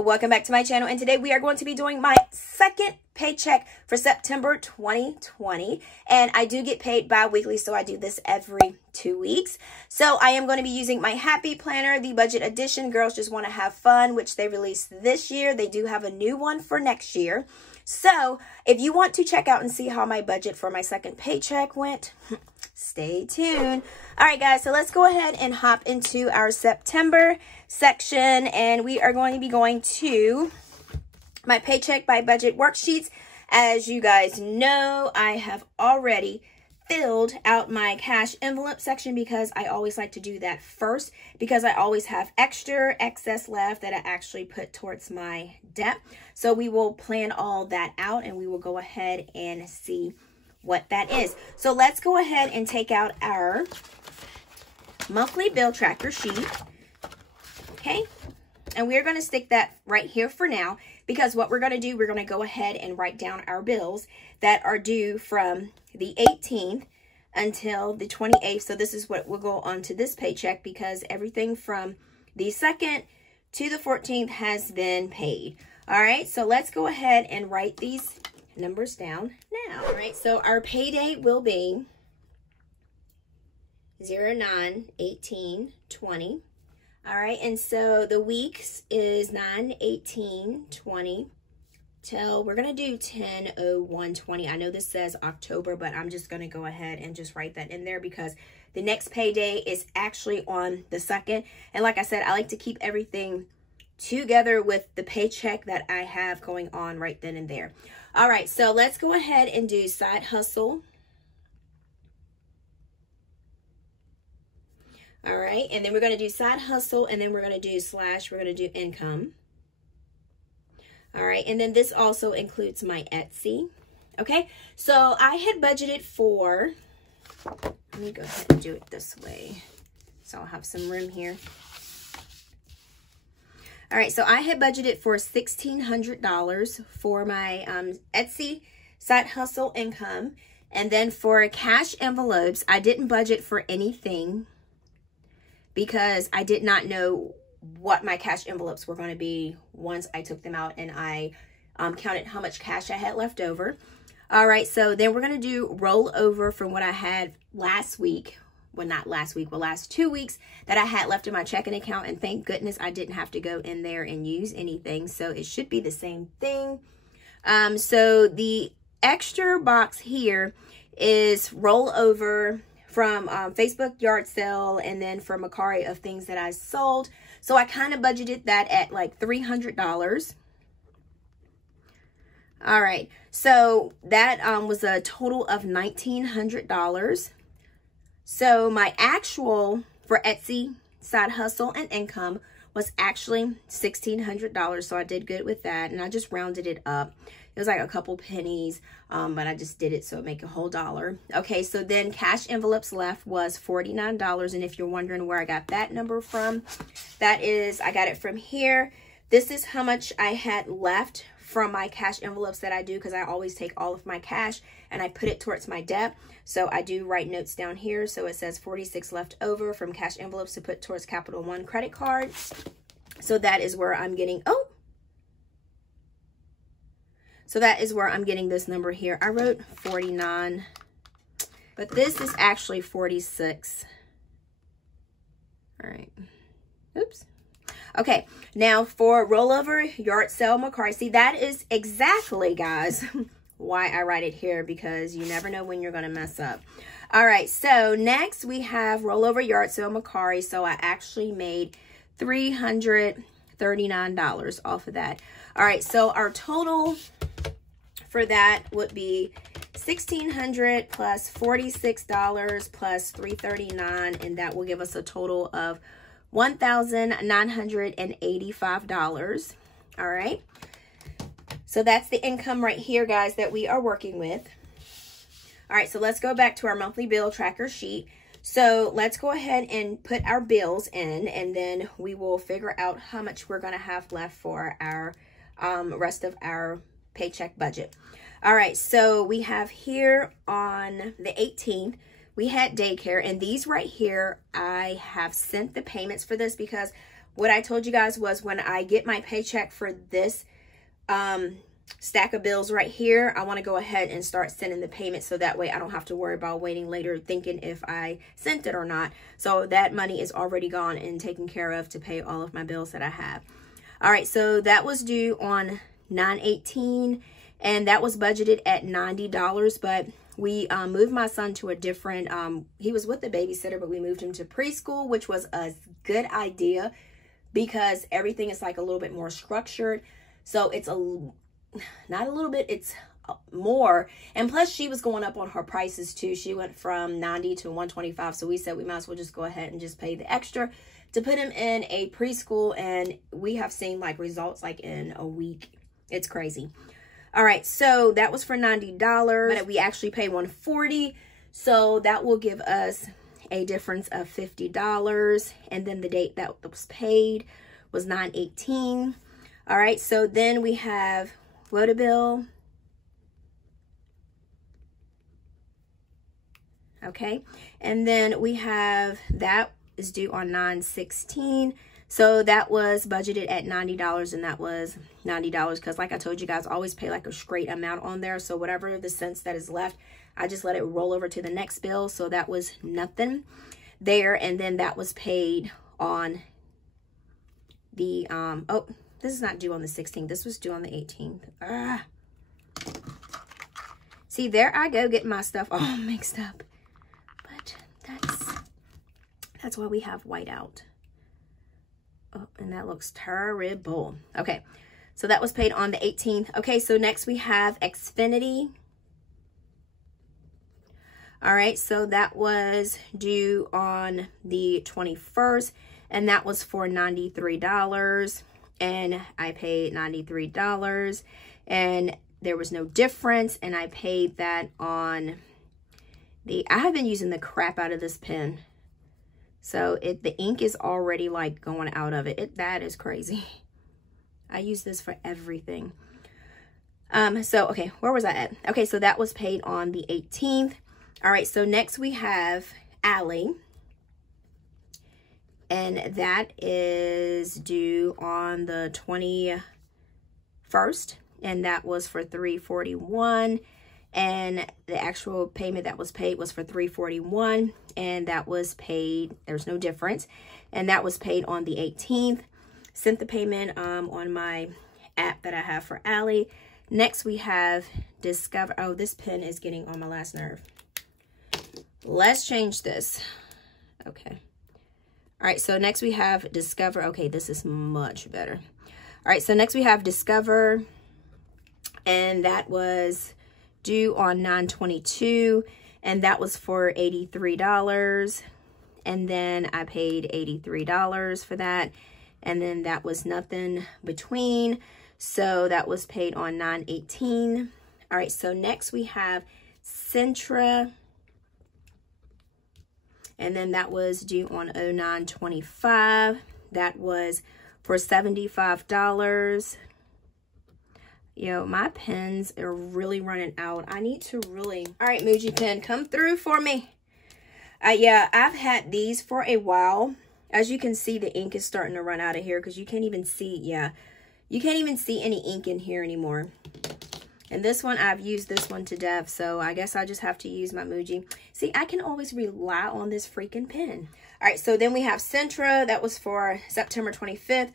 welcome back to my channel, and today we are going to be doing my second paycheck for September 2020, and I do get paid bi-weekly, so I do this every 2 weeks. So I am going to be using my Happy Planner, the budget edition. Girls Just Want to Have Fun, which they released this year. They do have a new one for next year. So if you want to check out and see how my budget for my second paycheck went, stay tuned. All right, guys, so let's go ahead and hop into our September section, and we are going to be going to my paycheck by budget worksheets. As you guys know, I have already filled out my cash envelope section because I always like to do that first, because I always have excess left that I actually put towards my debt. So we will plan all that out and we will go ahead and see what that is. So let's go ahead and take out our monthly bill tracker sheet. Okay, and we're going to stick that right here for now, because what we're going to do, we're going to go ahead and write down our bills that are due from the 18th until the 28th. So this is what will go on to this paycheck, because everything from the 2nd to the 14th has been paid. All right, so let's go ahead and write these numbers down now. All right, so our pay date will be 09/18/20. All right, and so the weeks is 9/18/20 till, we're going to do 10/01/20. I know this says October, but I'm just going to go ahead and just write that in there because the next payday is actually on the 2nd. And like I said, I like to keep everything together with the paycheck that I have going on right then and there. All right, so let's go ahead and do side hustle. All right, and then we're going to do side hustle, and then we're going to do slash, we're going to do income. All right, and then this also includes my Etsy. Okay, so I had budgeted for, let me go ahead and do it this way so I'll have some room here. All right, so I had budgeted for $1,600 for my Etsy side hustle income, and then for cash envelopes, I didn't budget for anything because I did not know what my cash envelopes were going to be once I took them out and I counted how much cash I had left over. All right, so then we're going to do rollover from what I had last week. Well, not last week, but last 2 weeks that I had left in my checking account. And thank goodness I didn't have to go in there and use anything. So it should be the same thing. So the extra box here is rollover from Facebook yard sale, and then from Macari of things that I sold. So I kind of budgeted that at like $300. All right, so that was a total of $1,900. So my actual for Etsy side hustle and income was actually $1,600. So I did good with that, and I just rounded it up. It was like a couple pennies, but I just did it so it make a whole dollar. Okay, so then cash envelopes left was $49. And if you're wondering where I got that number from, that is, I got it from here. This is how much I had left from my cash envelopes that I do, because I always take all of my cash and I put it towards my debt. So I do write notes down here. So it says 46 left over from cash envelopes to put towards Capital One credit card. So that is where I'm getting, so that is where I'm getting this number here. I wrote 49, but this is actually 46. All right. Oops. Okay. Now for rollover yard sale Macari. See, that is exactly, guys, why I write it here, because you never know when you're going to mess up. All right. So next we have rollover yard sale Macari. So I actually made $339 off of that. All right. So our total for that would be $1,600 plus $46 plus $339, and that will give us a total of $1,985. All right, so that's the income right here, guys, that we are working with. All right, so let's go back to our monthly bill tracker sheet. So let's go ahead and put our bills in, and then we will figure out how much we're going to have left for our rest of our paycheck budget. All right, so we have here on the 18th, we had daycare, and these right here, I have sent the payments for this because what I told you guys was when I get my paycheck for this stack of bills right here, I want to go ahead and start sending the payment, so that way I don't have to worry about waiting later thinking if I sent it or not. So that money is already gone and taken care of to pay all of my bills that I have. All right, so that was due on 9/18, and that was budgeted at $90, but we moved my son to a different, he was with the babysitter, but we moved him to preschool, which was a good idea because everything is like a little bit more structured. So it's not a little bit, it's more. And plus she was going up on her prices too. She went from 90 to 125. So we said we might as well just go ahead and just pay the extra to put him in a preschool. And we have seen like results like in a week. It's crazy. All right. So that was for $90, but we actually paid $140. So that will give us a difference of $50. And then the date that was paid was 9/18. All right. So then we have water bill. Okay. And then we have that is due on 9/16. So that was budgeted at $90, and that was $90 because like I told you guys, I always pay like a straight amount on there. So whatever the cents that is left, I just let it roll over to the next bill. So that was nothing there. And then that was paid on the, oh, this is not due on the 16th. This was due on the 18th. See, there I go getting my stuff all mixed up. But that's why we have whiteout. Oh, and that looks terrible. Okay, so that was paid on the 18th. Okay, so next we have Xfinity. All right, so that was due on the 21st, and that was for $93. And I paid $93, and there was no difference, and I paid that on the, I have been using the crap out of this pen. So the ink is already like going out of it. That is crazy. I use this for everything. So, okay, where was I at? Okay, so that was paid on the 18th. All right, so next we have Allie. And that is due on the 21st. And that was for $341. And the actual payment that was paid was for $341. And that was paid, there's no difference. And that was paid on the 18th. Sent the payment on my app that I have for Allie. Next we have Discover. Oh, this pen is getting on my last nerve. Let's change this. Okay. All right, so next we have Discover. Okay, this is much better. All right, so next we have Discover, and that was due on 9/22, and that was for $83. And then I paid $83 for that, and then that was nothing between. So that was paid on 9/18. All right, so next we have Centra. And then that was due on 09/25. That was for $75. Yo, my pens are really running out. I need to really... All right, Muji pen, come through for me. Yeah, I've had these for a while. As you can see, the ink is starting to run out of here because you can't even see... Yeah, you can't even see any ink in here anymore. And this one, I've used this one to death, so I guess I just have to use my Muji. See, I can always rely on this freaking pen. All right, so then we have Centra. That was for September 25th.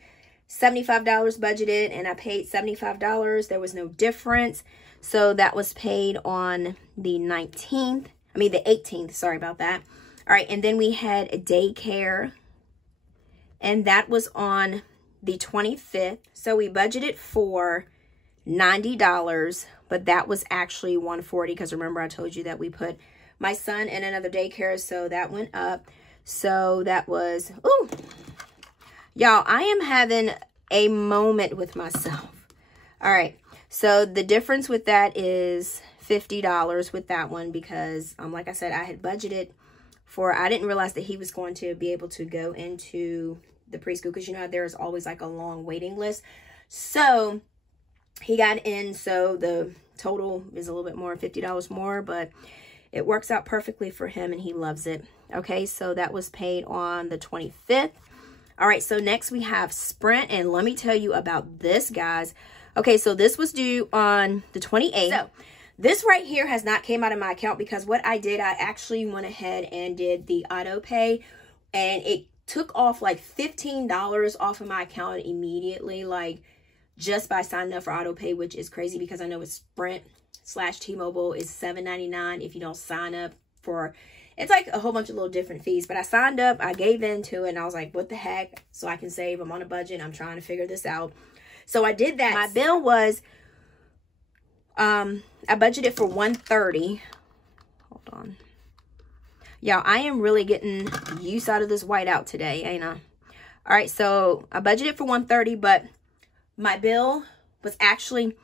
$75 budgeted, and I paid $75. There was no difference. So that was paid on the 19th. I mean, the 18th. Sorry about that. All right, and then we had a daycare, and that was on the 25th. So we budgeted for $90, but that was actually $140 because remember I told you that we put my son in another daycare, so that went up. So that was, ooh, y'all, I am having a moment with myself. All right, so the difference with that is $50 with that one because, like I said, I had budgeted for, I didn't realize that he was going to be able to go into the preschool because, you know, there's always like a long waiting list. So he got in, so the total is a little bit more, $50 more, but it works out perfectly for him and he loves it. Okay, so that was paid on the 25th. All right, so next we have Sprint, and let me tell you about this, guys. Okay, so this was due on the 28th. So this right here has not came out of my account because what I did, I actually went ahead and did the auto pay, and it took off like $15 off of my account immediately, like just by signing up for auto pay, which is crazy because I know it's Sprint/T-Mobile is $7.99 if you don't sign up for. It's like a whole bunch of little different fees, but I signed up, I gave into it, and I was like, what the heck? So I can save. I'm on a budget. I'm trying to figure this out. So I did that. My bill was, I budgeted for $130. Hold on. Y'all, I am really getting use out of this whiteout today, ain't I? All right, so I budgeted for $130, but my bill was actually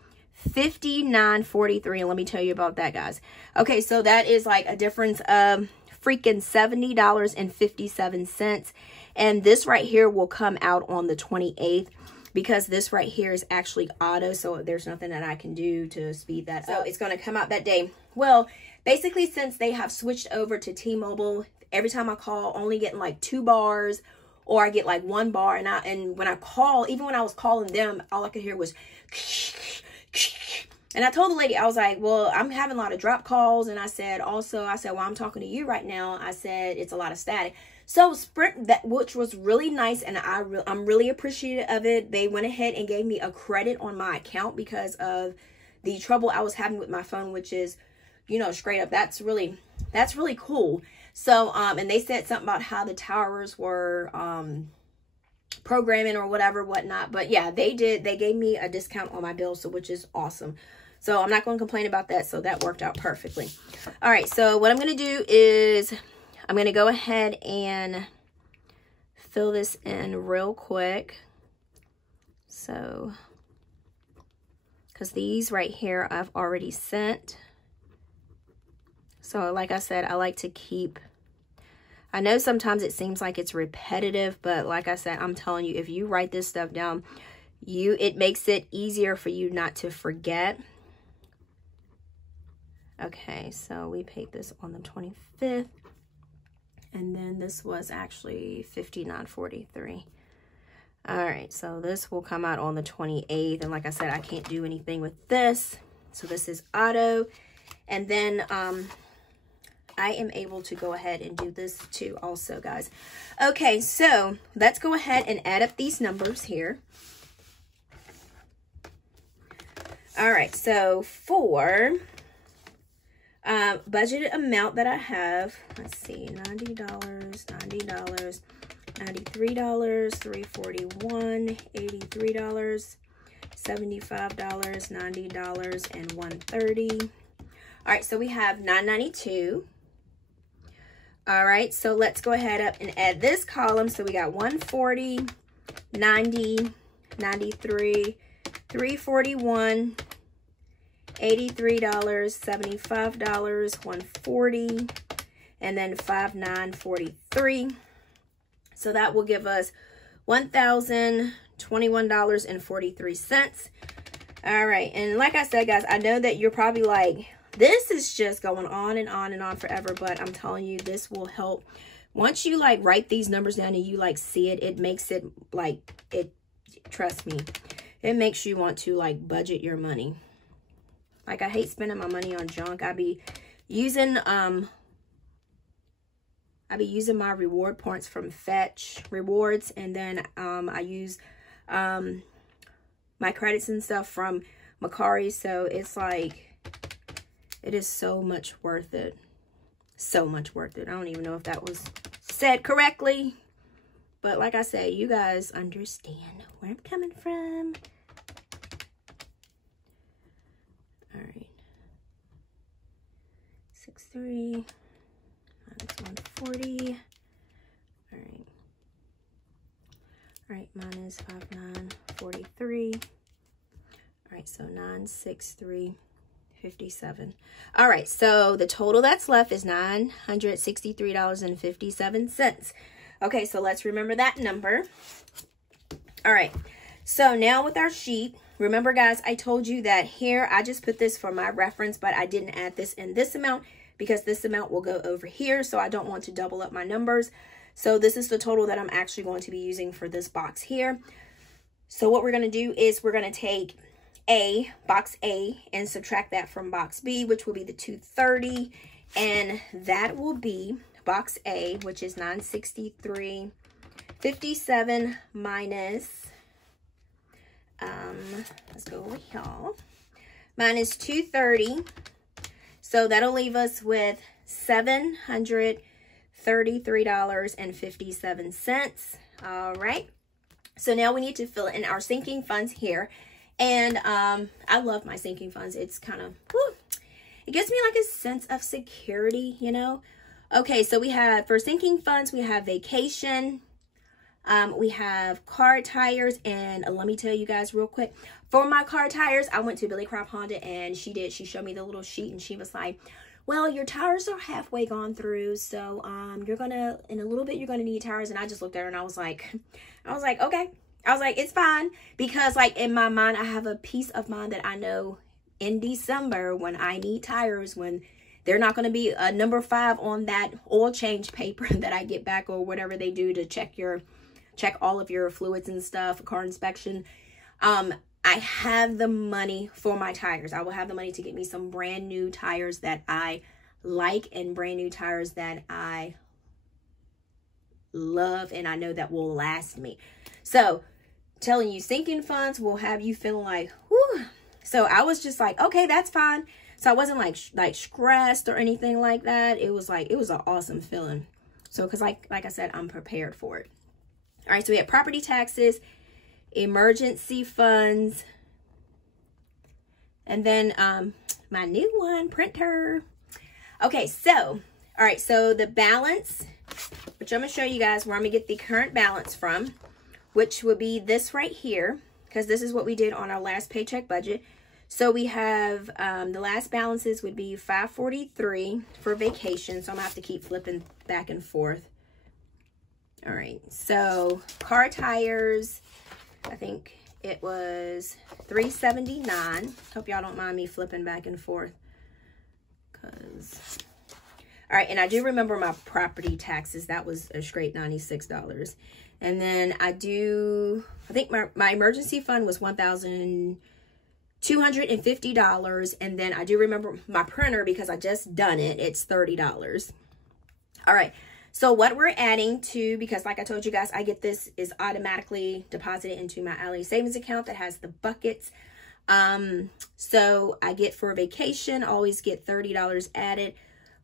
$59.43, and let me tell you about that, guys. Okay, so that is like a difference of freaking $70.57, and this right here will come out on the 28th because this right here is actually auto, so there's nothing that I can do to speed that up. So it's going to come out that day. Well, basically, since they have switched over to T-Mobile, every time I call, only getting like 2 bars, or I get like 1 bar, and when I call, even when I was calling them, all I could hear was and I told the lady, I was like, well, I'm having a lot of drop calls. And I said, well, I'm talking to you right now. I said, it's a lot of static. So Sprint, which was really nice. And I'm really appreciative of it. They went ahead and gave me a credit on my account because of the trouble I was having with my phone, which is, you know, straight up. That's really cool. So, and they said something about how the towers were, programming or whatnot. But yeah, they gave me a discount on my bill, so which is awesome. So I'm not going to complain about that. So that worked out perfectly. All right, so what I'm going to do is I'm going to go ahead and fill this in real quick. So, because these right here I've already sent. So like I said, I like to keep, I know sometimes it seems like it's repetitive, but like I said, I'm telling you, if you write this stuff down, it makes it easier for you not to forget. Okay, so we paid this on the 25th, and then this was actually $59.43. All right, so this will come out on the 28th, and like I said, I can't do anything with this. So this is auto, and then I am able to go ahead and do this too also, guys. Okay, so let's go ahead and add up these numbers here. All right, so for budgeted amount that I have, let's see, $90, $90, $93, $341, $83, $75, $90, and $130. All right, so we have $992. All right, so let's go ahead up and add this column. So we got 140, 90, 93, 341, $83, $75, 140, and then $59.43. So that will give us $1,021.43. All right, and like I said, guys, I know that you're probably like, this is just going on and on and on forever, but I'm telling you, this will help. Once you like write these numbers down and you like see it, it makes it like, trust me, it makes you want to like budget your money. Like, I hate spending my money on junk. I be using my reward points from Fetch Rewards, and then I use my credits and stuff from Macari. So it's like, it is so much worth it. So much worth it. I don't even know if that was said correctly, but like I said, you guys understand where I'm coming from. All right, 63 minus 140. All right, minus 5943. All right, so 963.57. All right, so the total that's left is $963.57. Okay, so let's remember that number. All right, so now with our sheet, remember, guys, I told you that here, I just put this for my reference, but I didn't add this in this amount because this amount will go over here, so I don't want to double up my numbers. So this is the total that I'm actually going to be using for this box here. So what we're going to do is we're going to take box A, and subtract that from box B, which will be the $230. And that will be box A, which is $963.57 minus, let's go over here, minus $230. So that'll leave us with $733.57. All right. So now we need to fill in our sinking funds here. And I love my sinking funds. It's kind of, it gives me like a sense of security, you know. Okay, so we have, for sinking funds, we have vacation. We have car tires. And let me tell you guys real quick, for my car tires, I went to Billy Crop Honda, and she showed me the little sheet, and she was like, well, your tires are halfway gone through, so you're gonna, in a little bit, you're gonna need tires. And I just looked at her and I was like, okay. I was like, it's fine, because like in my mind, I have a peace of mind that I know in December when I need tires, when they're not going to be a number 5 on that oil change paper that I get back, or whatever they do to check all of your fluids and stuff, car inspection. I have the money for my tires. I will have the money to get me some brand new tires that I like, and brand new tires that I love, and I know that will last me. So telling you, sinking funds will have you feeling like, whew. So I was just like, okay, that's fine. So I wasn't like stressed or anything like that. It was like, it was an awesome feeling. So, cause like I said, I'm prepared for it. All right. So we have property taxes, emergency funds, and then my new one, printer. Okay. So, all right. So the balance, which I'm gonna show you guys where I'm gonna get the current balance from, which would be this right here, because this is what we did on our last paycheck budget. So we have the last balances would be $543 for vacation. So I'm gonna have to keep flipping back and forth. All right, so car tires, I think it was $379. Hope y'all don't mind me flipping back and forth, because all right, and I do remember my property taxes. That was a straight $96. And then I think my emergency fund was $1,250. And then I do remember my printer, because I just done it, it's $30. All right. So what we're adding to, because like I told you guys, I get this is automatically deposited into my LA savings account that has the buckets. So I get for vacation, always get $30 added.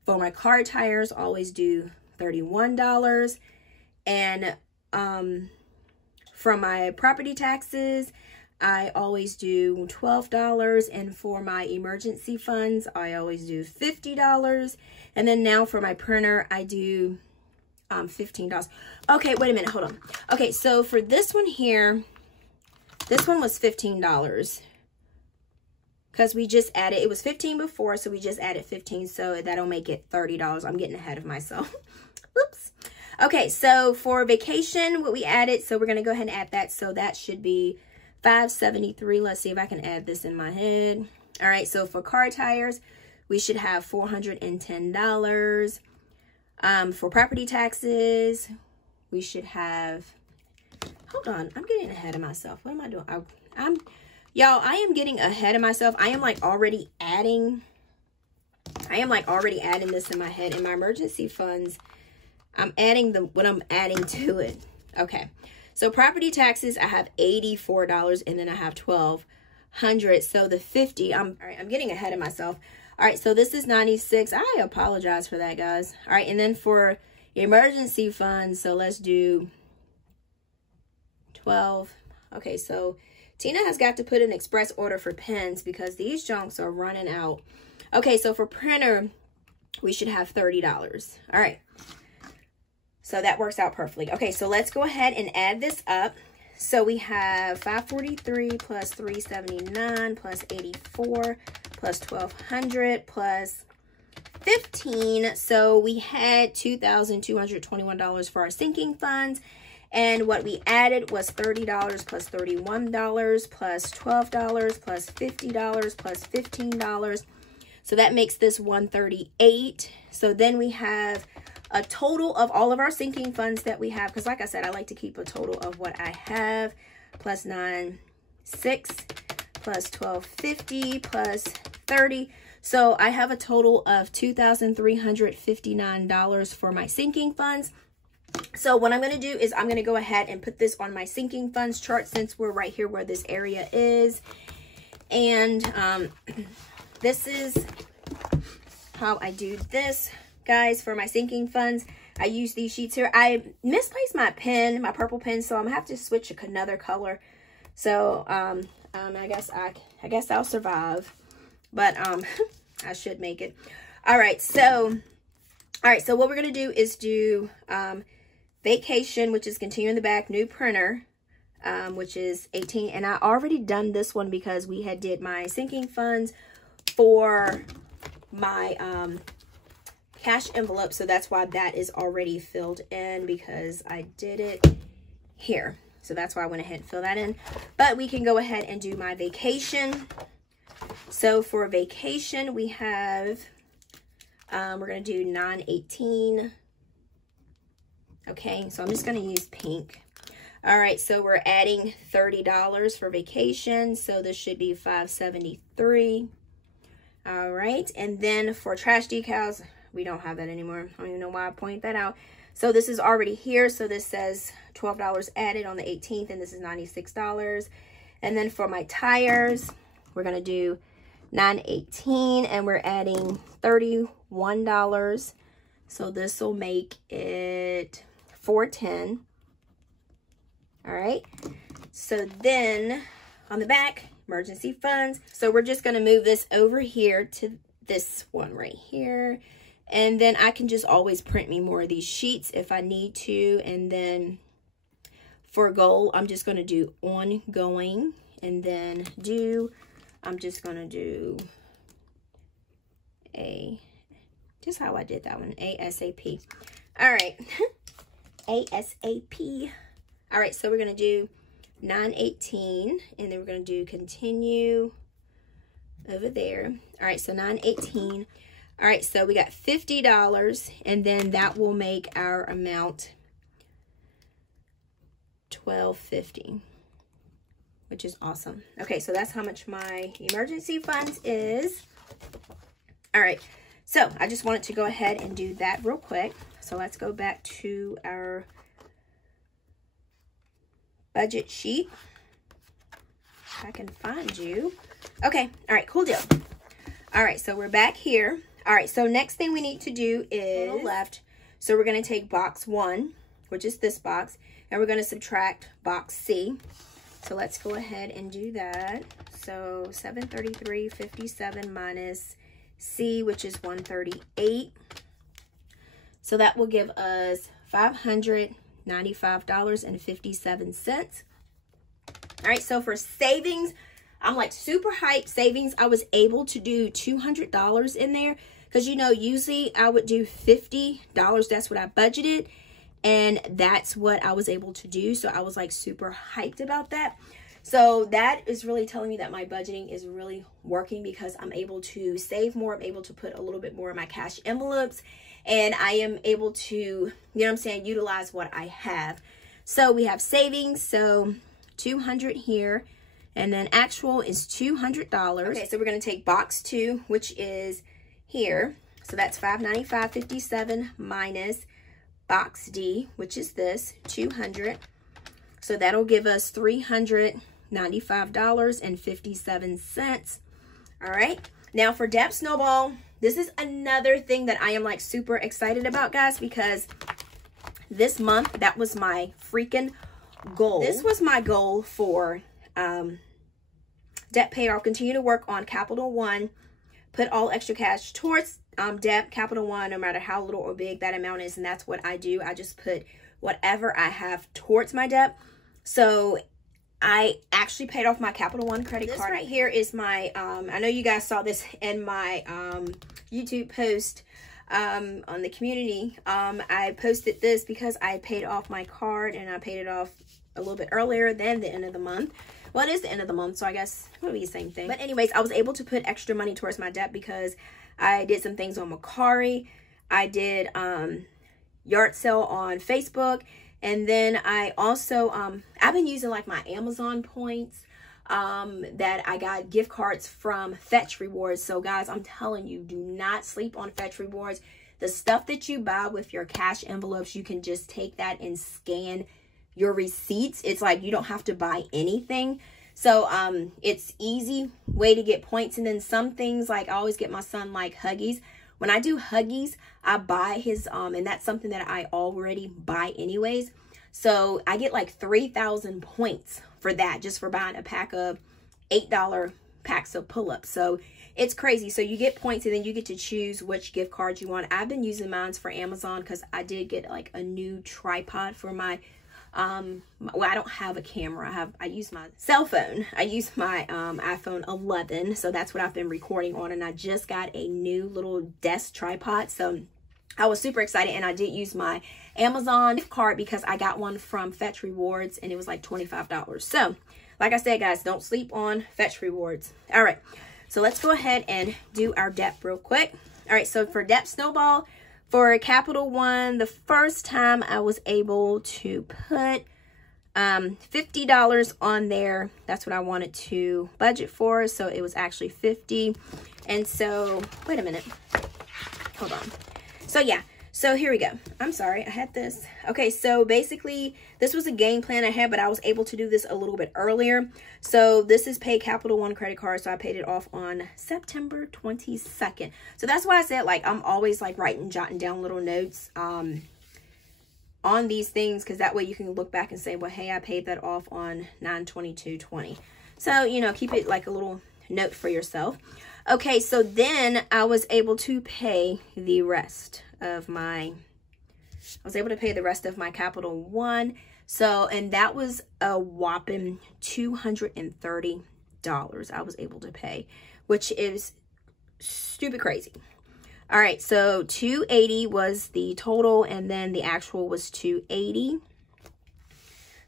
For my car tires, always do $31. And from my property taxes, I always do $12. And for my emergency funds, I always do $50. And then now for my printer, I do $15. Okay, wait a minute, hold on. Okay, so for this one here, this one was $15. Because we just added, it was $15 before, so we just added 15, so that'll make it $30. I'm getting ahead of myself. Oops. Okay, so for vacation, what we added, so we're going to go ahead and add that. So that should be $573. Let's see if I can add this in my head. All right, so for car tires, we should have $410. For property taxes, we should have, hold on, I'm getting ahead of myself. What am I doing? Y'all, I am getting ahead of myself. I am like already adding this in my head. In my emergency funds, I'm adding what I'm adding to it. Okay. So property taxes, I have $84, and then I have $1,200. So the 50, all right, I'm getting ahead of myself. All right, so this is 96. I apologize for that, guys. All right, and then for emergency funds, so let's do 12. Okay, so Tina has got to put an express order for pens because these junks are running out. Okay, so for printer, we should have $30. All right. So that works out perfectly. Okay, so let's go ahead and add this up. So we have 543 plus 379 plus 84 plus 1,200 plus 15. So we had $2,221 for our sinking funds. And what we added was $30 plus $31 plus $12 plus $50 plus $15. So that makes this $138. So then we have a total of all of our sinking funds that we have, because like I said, I like to keep a total of what I have, plus 9,600 plus 1,250 plus 30. So I have a total of $2,359 for my sinking funds. So what I'm going to do is I'm going to go ahead and put this on my sinking funds chart, since we're right here where this area is. And this is how I do this, guys, for my sinking funds. I use these sheets here. I misplaced my pen, my purple pen, so I'm going to have to switch to another color. So I guess I'll survive, but I should make it. All right, so what we're going to do is do vacation, which is continue in the back, new printer, which is 18. And I already done this one because we had did my sinking funds for my cash envelope. So that's why that is already filled in, because I did it here. So that's why I went ahead and fill that in. But we can go ahead and do my vacation. So for vacation, we have, we're going to do 918. Okay, so I'm just going to use pink. All right, so we're adding $30 for vacation. So this should be $573. All right, and then for trash decals, we don't have that anymore. I don't even know why I point that out. So this is already here. So this says $12 added on the 18th, and this is $96. And then for my tires, we're going to do $918, and we're adding $31. So this will make it $410. All right. So then on the back, emergency funds. So we're just going to move this over here to this one right here. And then I can just always print me more of these sheets if I need to. And then for goal, I'm just going to do ongoing, and then I'm just going to do just how I did that one, ASAP. All right, ASAP. All right, so we're going to do 918, and then we're going to do continue over there. All right, so 918. All right, so we got $50, and then that will make our amount $12.50, which is awesome. Okay, so that's how much my emergency funds is. All right, so I just wanted to go ahead and do that real quick. So let's go back to our budget sheet. If I can find you. Okay, all right, cool deal. All right, so we're back here. All right, so next thing we need to do is on the left. So we're going to take box 1, which is this box, and we're going to subtract box C. So let's go ahead and do that. So 733.57 minus C, which is 138. So that will give us $595.57. All right, so for savings, I'm like super hyped. Savings, I was able to do $200 in there. Because, you know, usually I would do $50. That's what I budgeted. And that's what I was able to do. So I was like super hyped about that. So that is really telling me that my budgeting is really working, because I'm able to save more. I'm able to put a little bit more in my cash envelopes. And I am able to, you know what I'm saying, utilize what I have. So we have savings. So 200 here. And then actual is $200. Okay, so we're going to take box 2, which is here. So that's $595.57 minus box D, which is this, 200. So that'll give us $395.57. All right. Now for Deb Snowball, this is another thing that I am like super excited about, guys, because this month, that was my freaking goal. This was my goal for debt pay. I'll continue to work on Capital One, put all extra cash towards debt, Capital One, no matter how little or big that amount is. And that's what I do. I just put whatever I have towards my debt. So I actually paid off my Capital One credit card. This right here is my, I know you guys saw this in my YouTube post on the community. I posted this because I paid off my card, and I paid it off a little bit earlier than the end of the month. Well, it is the end of the month, so I guess it would be the same thing. But anyways, I was able to put extra money towards my debt because I did some things on Macari. I did yard sale on Facebook. And then I also, I've been using like my Amazon points that I got gift cards from Fetch Rewards. So guys, I'm telling you, do not sleep on Fetch Rewards. The stuff that you buy with your cash envelopes, you can just take that and scan your receipts. It's like you don't have to buy anything. So it's easy way to get points. And then some things, like I always get my son like Huggies. When I do Huggies, I buy his, and that's something that I already buy anyways. So I get like 3,000 points for that, just for buying a pack of $8 packs of pull-ups. So it's crazy. So you get points and then you get to choose which gift cards you want. I've been using mine for Amazon because I did get like a new tripod for my, well, I don't have a camera. I use my cell phone. I use my iPhone 11. So that's what I've been recording on. And I just got a new little desk tripod. So I was super excited, and I did use my Amazon gift card because I got one from Fetch Rewards and it was like $25. So like I said, guys, don't sleep on Fetch Rewards. All right, so let's go ahead and do our depth real quick. All right, so for depth snowball, for Capital One, the first time I was able to put $50 on there. That's what I wanted to budget for. So it was actually $50. And so, wait a minute. Hold on. So yeah, so here we go. I'm sorry, I had this. Okay, so basically this was a game plan I had, but I was able to do this a little bit earlier. So this is paid Capital One credit card. So I paid it off on September 22nd. So that's why I said, like, I'm always like jotting down little notes on these things, because that way you can look back and say, well, hey, I paid that off on 9/22/20. So, you know, keep it like a little note for yourself. Okay, so then I was able to pay the rest of my, Capital One. So, and that was a whopping $230 I was able to pay, which is stupid crazy. All right, so $280 was the total, and then the actual was $280.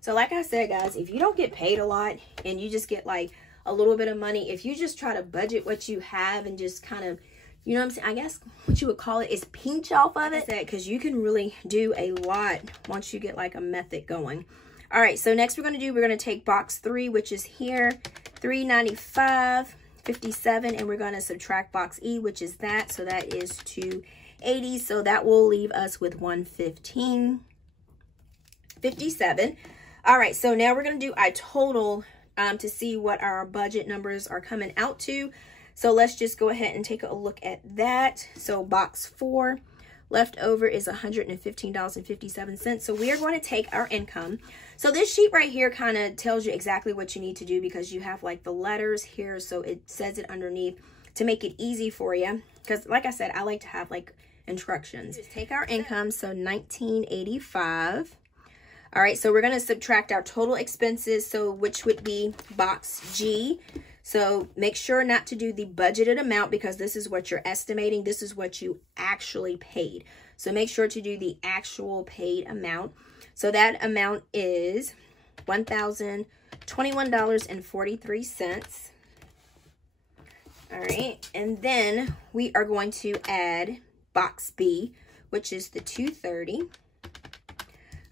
So like I said, guys, if you don't get paid a lot and you just get like a little bit of money, if you just try to budget what you have and just kind of, you know what I'm saying, I guess what you would call it is pinch off of it, because you can really do a lot once you get like a method going. All right, so next we're going to take box 3, which is here, $395.57, and we're going to subtract box E, which is that, so that is $280. So that will leave us with $115.57. All right, so now we're going to do a total to see what our budget numbers are coming out to. So let's just go ahead and take a look at that. So box 4 left over is $115.57. So we are going to take our income. So this sheet right here kind of tells you exactly what you need to do, because you have like the letters here. So it says it underneath to make it easy for you. Because like I said, I like to have like instructions. Just take our income, so $19.85. All right, so we're going to subtract our total expenses, so which would be box G. So make sure not to do the budgeted amount, because this is what you're estimating. This is what you actually paid. So make sure to do the actual paid amount. So that amount is $1,021.43. All right, and then we are going to add box B, which is the $230.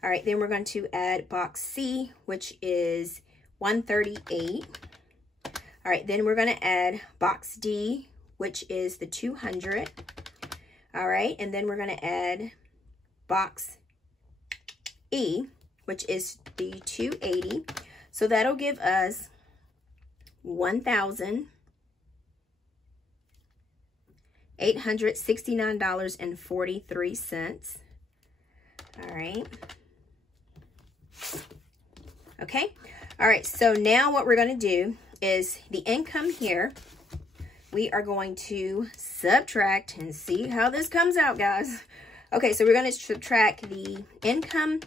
All right, then we're going to add box C, which is $138. All right, then we're going to add box D, which is the $200. All right, and then we're going to add box E, which is the $280. So that'll give us $1,869.43. All right. Okay. All right. So now what we're going to do is the income here, we are going to subtract and see how this comes out, guys. Okay. So we're going to subtract the income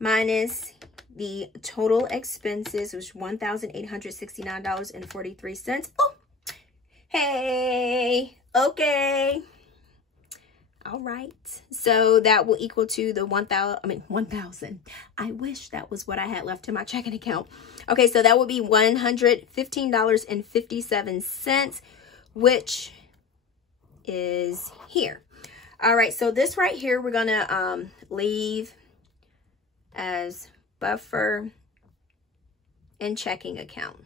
minus the total expenses, which is $1,869.43. Oh, hey. Okay. All right, so that will equal to the 1,000. I wish that was what I had left in my checking account. Okay, so that would be $115.57, which is here. All right, so this right here, we're gonna leave as buffer and checking account.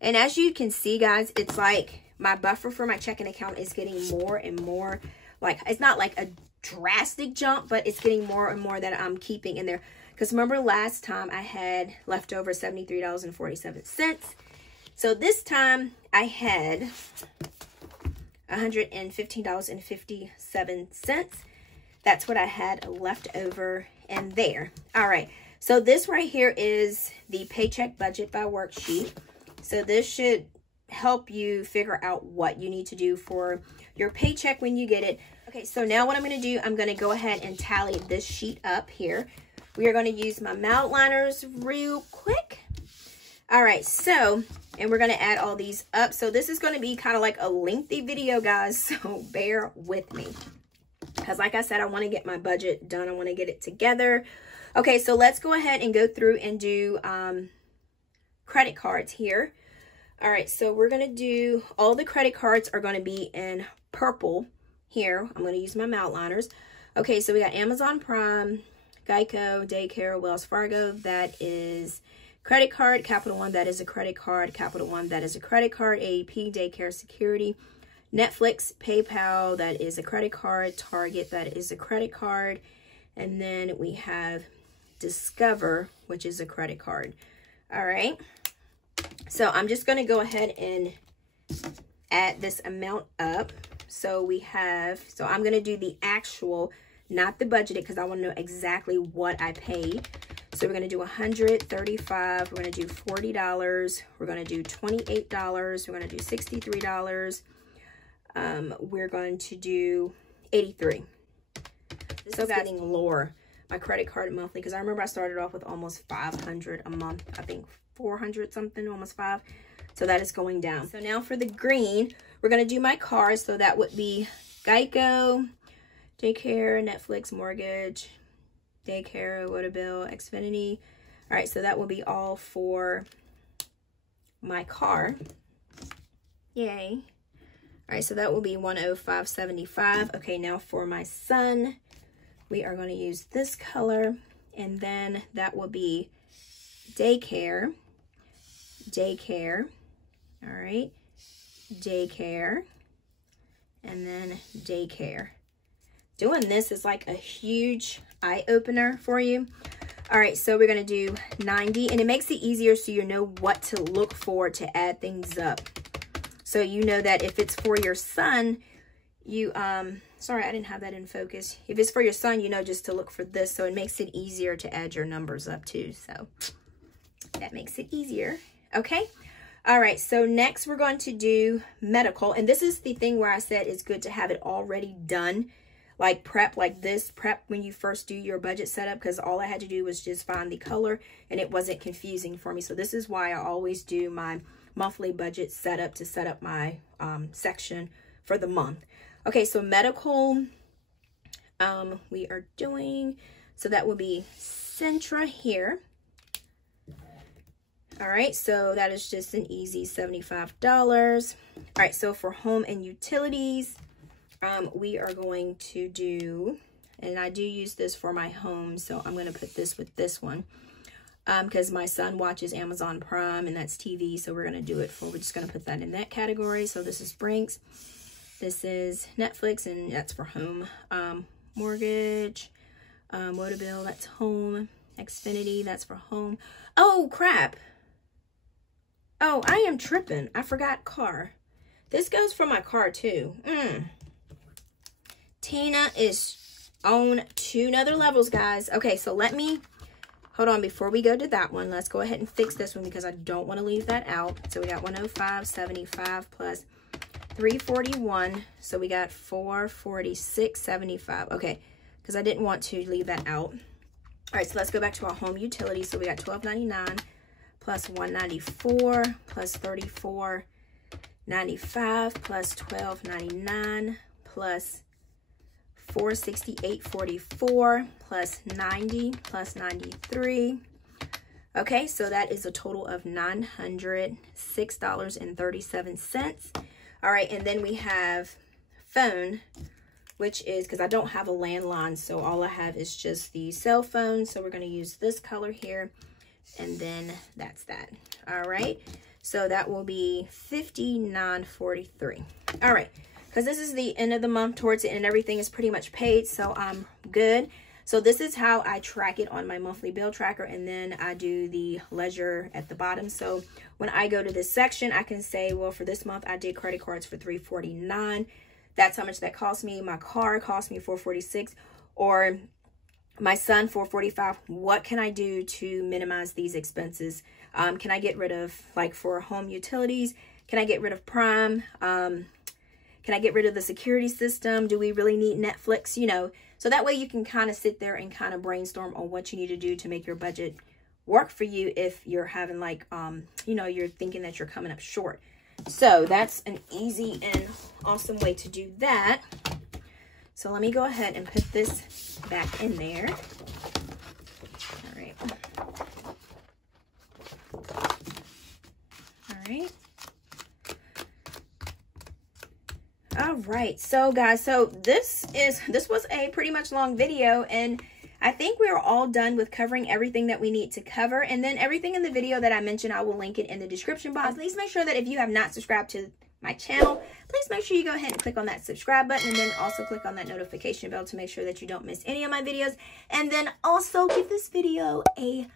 And as you can see, guys, it's like my buffer for my checking account is getting more and more. Like, it's not like a drastic jump, but it's getting more and more that I'm keeping in there. Because remember last time I had left over $73.47. So this time I had $115.57. That's what I had left over in there. All right. So this right here is the Paycheck Budget by Worksheet. So this should help you figure out what you need to do for your paycheck when you get it. Okay, so now what I'm going to do, I'm going to go ahead and tally this sheet up here. We are going to use my outliners real quick. All right, so, and we're going to add all these up. So this is going to be kind of like a lengthy video, guys, so bear with me. Because like I said, I want to get my budget done. I want to get it together. Okay, so let's go ahead and go through and do credit cards here. All right, so we're going to do, all the credit cards are going to be in purple here. I'm going to use my outliners. Okay, so we got Amazon Prime, Geico, Daycare, Wells Fargo. That is credit card. Capital One, that is a credit card. Capital One, that is a credit card. AEP, Daycare Security. Netflix, PayPal, that is a credit card. Target, that is a credit card. And then we have Discover, which is a credit card. All right. So I'm just going to go ahead and add this amount up. So we have, so I'm going to do the actual, not the budgeted, because I want to know exactly what I paid. So we're going to do $135. We're going to do $40. We're going to do $28. We're going to do $63. We're going to do $83. This is getting lower, my credit card monthly, because I remember I started off with almost $500 a month. I think 400 something, almost 5. So that is going down. So now for the green, we're going to do my cars. So that would be Geico, Daycare, Netflix, mortgage, Daycare, Bill, Xfinity. All right, so that will be all for my car. Yay. All right, so that will be $105.75. Okay, now for my son, we are going to use this color, and then that will be Daycare, all right, Daycare, and then Daycare. Doing this is like a huge eye-opener for you. All right, so we're going to do 90, and it makes it easier so you know what to look for to add things up. So you know that if it's for your son, you, sorry, I didn't have that in focus. If it's for your son, you know just to look for this, so it makes it easier to add your numbers up too. So that makes it easier. Okay. All right. So next we're going to do medical. And this is the thing where I said it's good to have it already done. Like prep, like this prep when you first do your budget setup, because all I had to do was just find the color and it wasn't confusing for me. So this is why I always do my monthly budget setup to set up my section for the month. Okay. So medical, we are doing, so that will be Centra here. All right, so that is just an easy $75. All right, so for home and utilities, we are going to do, and I do use this for my home, so I'm going to put this with this one because my son watches Amazon Prime, and that's TV, so we're going to do it for, we're just going to put that in that category. So this is Brinks, this is Netflix, and that's for home. Mortgage, Bill, that's home. Xfinity, that's for home. Oh, crap. Oh, I am tripping. I forgot car. This goes for my car too. Tina is on 2 other levels, guys. Okay, so let me, hold on, before we go to that one, let's go ahead and fix this one because I don't want to leave that out. So we got 105.75 plus 341. So we got 446.75. Okay, because I didn't want to leave that out. All right, so let's go back to our home utility. So we got $12.99. plus 194 plus 34.95 plus 12.99 plus 468.44 plus 90 plus 93. Okay, so that is a total of $906.37. All right, and then we have phone. which is because I don't have a landline, so all I have is just the cell phone. So we're going to use this color here, and then that's that. All right, so that will be $59.43. All right, because this is the end of the month, towards the end, and everything is pretty much paid, so I'm good. So this is how I track it on my monthly bill tracker, and then I do the ledger at the bottom. So when I go to this section, I can say, well, for this month I did credit cards for $349. That's how much that cost me. My car cost me $446, or my son $445. What can I do to minimize these expenses? Can I get rid of, like, for home utilities, can I get rid of Prime? Can I get rid of the security system? Do we really need Netflix? You know, so that way you can kind of sit there and kind of brainstorm on what you need to do to make your budget work for you if you're having, like, you know, you're thinking that you're coming up short. So that's an easy and awesome way to do that. So let me go ahead and put this back in there. All right. All right. All right, so guys, so this was a pretty much long video, and I think we're all done with covering everything that we need to cover. And then everything in the video that I mentioned, I will link it in the description box. Please make sure that if you have not subscribed to my channel, please make sure you go ahead and click on that subscribe button, and then also click on that notification bell to make sure that you don't miss any of my videos. And then also give this video a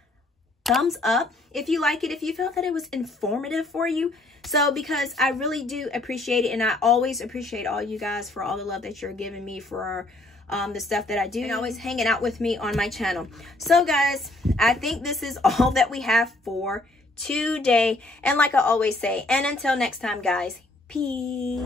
thumbs up if you like it, if you felt that it was informative for you. So, because I really do appreciate it, and I always appreciate all you guys for all the love that you're giving me for the stuff that I do, and always hanging out with me on my channel. So guys, I think this is all that we have for today. And like I always say, and until next time guys, peace.